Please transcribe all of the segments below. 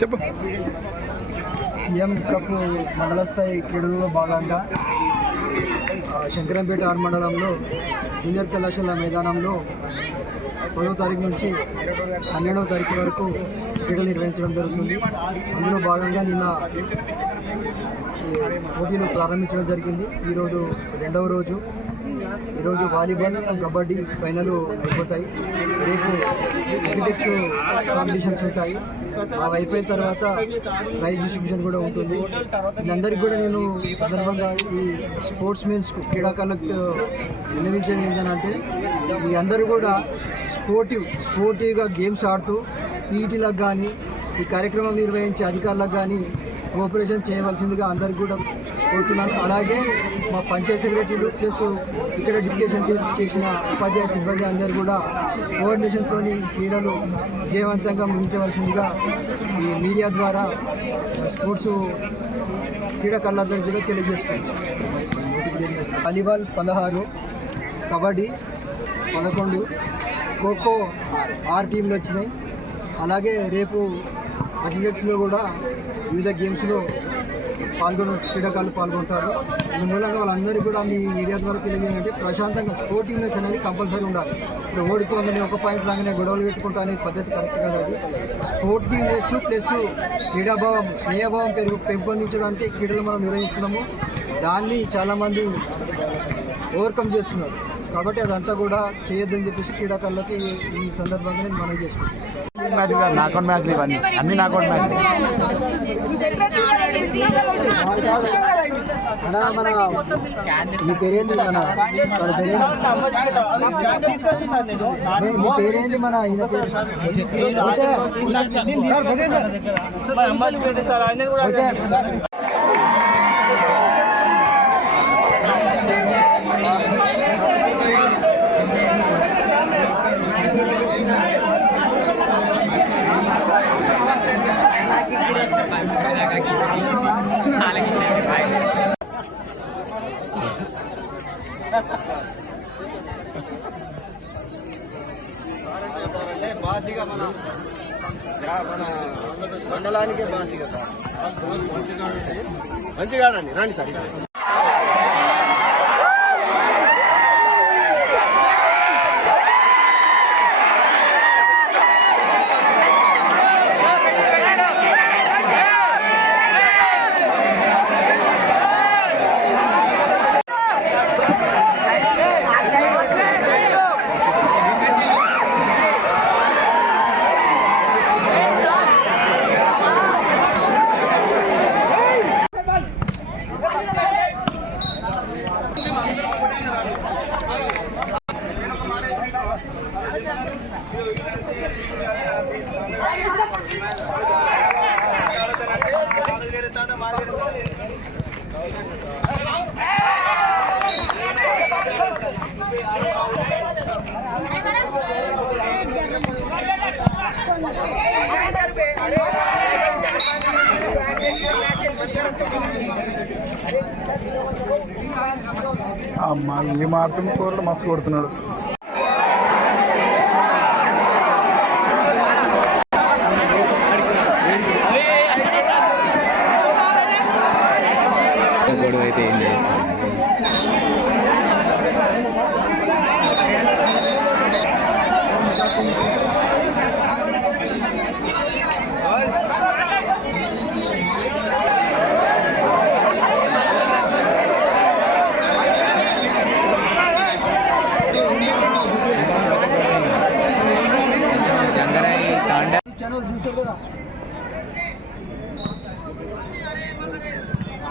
చెప్పు. CM cup మండల స్థాయి క్రీడల్లో భాగంగా శంకరంపేట ఆర్ మండలంలో జూనియర్ కళాశాల మైదానంలో పదో తారీఖు నుంచి పన్నెండవ తారీఖు వరకు క్రీడలు నిర్వహించడం జరుగుతుంది. అందులో భాగంగా నిన్న ఈ పోటీలు ప్రారంభించడం జరిగింది. ఈరోజు రెండవ రోజు. ఈరోజు వాలీబాల్ కబడ్డీ ఫైనల్ అయిపోతాయి. రేపు అథ్లెటిక్స్ కాంపిటీషన్స్ ఉంటాయి. అవి అయిపోయిన తర్వాత ప్రైజ్ డిస్ట్రిబ్యూషన్ కూడా ఉంటుంది. వీళ్ళందరికీ కూడా నేను సందర్భంగా ఈ స్పోర్ట్స్ మెన్స్ క్రీడాకారులకు విన్నవించేది ఏంటంటే మీ అందరూ కూడా స్పోర్టివ్ స్పోర్టివ్గా గేమ్స్ ఆడుతూ పీటీలకు కానీ ఈ కార్యక్రమం నిర్వహించే అధికారులకు కానీ కోఆపరేషన్ చేయవలసిందిగా అందరికి కూడా కోరుతున్నాను. అలాగే మా పంచాయత్ సెక్రటరీలు ప్లస్ ఇక్కడ డిప్యూటేషన్ చేసిన ఉపాధ్యాయ సిబ్బంది అందరూ కూడా కోఆర్డినేషన్తో ఈ క్రీడలు విజయవంతంగా ముగించవలసిందిగా ఈ మీడియా ద్వారా స్పోర్ట్స్ క్రీడాకారులందరికీ కూడా తెలియజేస్తుంది వాలీబాల్ పదహారు కబడ్డీ పదకొండు ఖోఖో ఆరు టీంలు వచ్చినాయి. అలాగే రేపు అథ్లెట్స్లో కూడా వివిధ గేమ్స్లో పాల్గొన క్రీడాకారులు పాల్గొంటారు. అందుమూలంగా మూలంగా వాళ్ళందరికీ కూడా మీ మీడియా ద్వారా తెలియజేయాలంటే ప్రశాంతంగా స్పోర్టింగ్నెస్ అనేది కంపల్సరీ ఉండాలి. ఇప్పుడు ఓడిపోగానే ఒక పాయింట్ లాగానే గొడవలు పెట్టుకుంటా అనే పద్ధతి కరెక్ట్ కాదు అది. స్పోర్టింగ్నెస్ ప్లస్ క్రీడాభావం స్నేహభావం పెరుగు పెంపొందించడానికి క్రీడలు మనం నిర్వహిస్తున్నాము. దాన్ని చాలామంది ఓవర్కమ్ చేస్తున్నారు. కాబట్టి అదంతా కూడా చేయొద్దని చెప్పేసి క్రీడాకారులకి ఈ సందర్భంగా నేను మనం చేసుకుంటాను మ్యాచ్ కాదు నా అకౌంట్ మ్యాచ్లు ఇవన్నీ. అన్ని నా అకౌంట్ మ్యాచ్ మీ పేరేంది మన మీ పేరేంది మన ఈయన పేరు? బాసిగా మన మన మండలానికే బాసిగా సార్. మంచిగా ఆడండి రండి సార్. అమ్మా ఏం మాత్రం కూరలు మస్తు కొడుతున్నాడు. KBS는. चैनल दूसरे का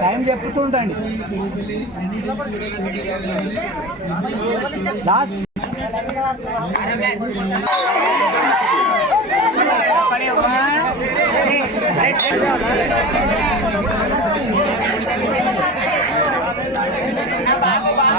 టైం చెప్తుంటండి లాస్ట్. Bye.